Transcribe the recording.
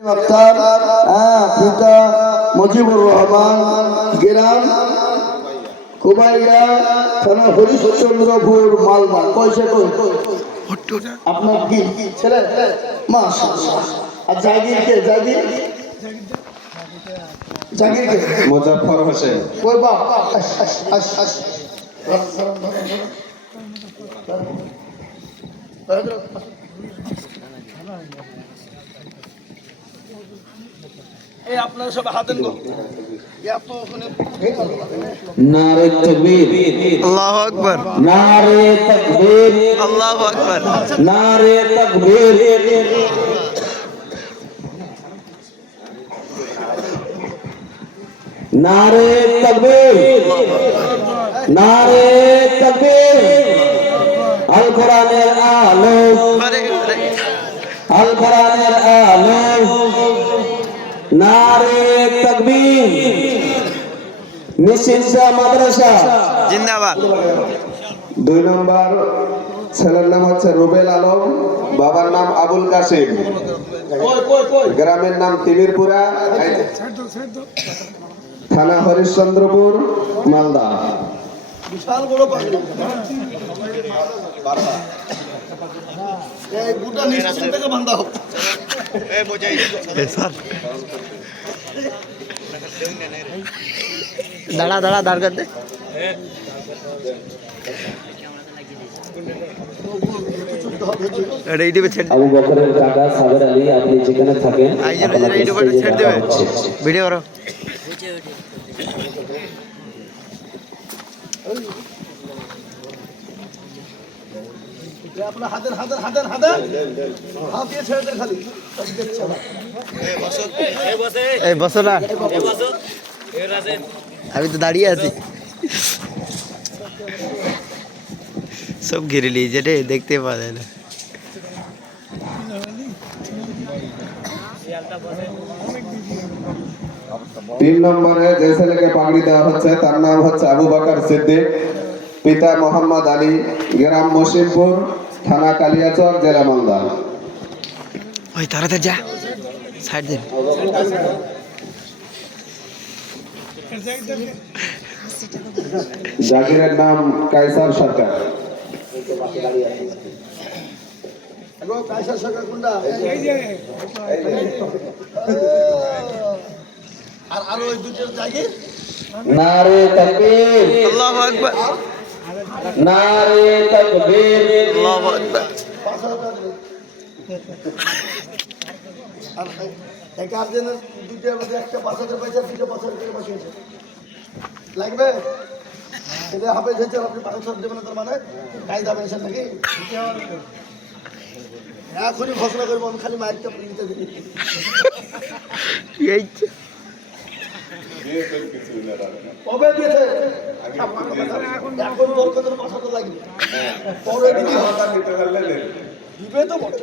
আক্তার হ্যাঁ পিতা মুজিবুর রহমান গ্রাম কুমাইয়া থানা হরিশ্চন্দ্রপুর মালদা। কয়সে কই? আপনার কি ছেলে? মা আর জাগির কে? জাগির? জাগির কে? মোজাফর হোসেন। কই বাপ? আস আস আস আস এই আপনারা সব হাতেন গো এত ওখানে নারে তকবীর। আল্লাহ আকবর। নারে তকবীর। আল্লাহ আকবর। নারে তকবীর। নারে তকবীর। নারে তকবীর। আল। কোরআনের আলো আল কোরআনের আলো। নারে তকবীর। নিশ্চিন্তা মাদ্রাসা। জিন্দাবাদ। দুই নম্বর ছেলের নাম হচ্ছে রুবেল আলম বাবার নাম আবুল কাসিম গ্রামের নাম তিমিরপুরা। থানা হরিশ্চন্দ্রপুর মালদা। বিশাল বড় এই গোটা নিশ্চিত থেকে বান্ধা হোক। দাঁড়া দাঁড়া দাঁড় করতে আবু বকরের কাকা সাবের আলী আপনি যেখানে থাকেন আই যে আপনাকে ইউটিউবে স্টেজে ছেড়ে ডাকা দেবে হচ্ছে। ভিডিও করো আপনার হাতের হাতের হাতের হাতের। হাত ছেড়ে দেন খালি। দেখছে এই বসো না। আমি তো দাঁড়িয়ে আছি। সব ঘিরে লিয়েছে রে দেখতে পাওয়া যায় না। তিন নম্বরে যে ছেলেকে পাগড়ি দেওয়া হচ্ছে তার নাম হচ্ছে আবু বাকার সিদ্দিক। পিতা মোহাম্মদ আলী গ্রাম মসিমপুর। থানা কালিয়াচর জেলা মালদা। ওই তাড়াতাড়ি যা সাইড দিন জাকিরের নাম কাইসার সরকার। নারে তকবীর। আল্লাহ আকবর। নারে তকবীর। আল্লাহ আকবর। এক দুইটার মধ্যে একটা লাগবে? এটা আপনি দেবেন তার মানে নাকি? এখনই ঘোষণা করব আমি খালি নিতে দিই এই তো। কবে দিয়েছে এখন বরকতের কথা তো লাগবে। পরে দিদি দিবে তো বটে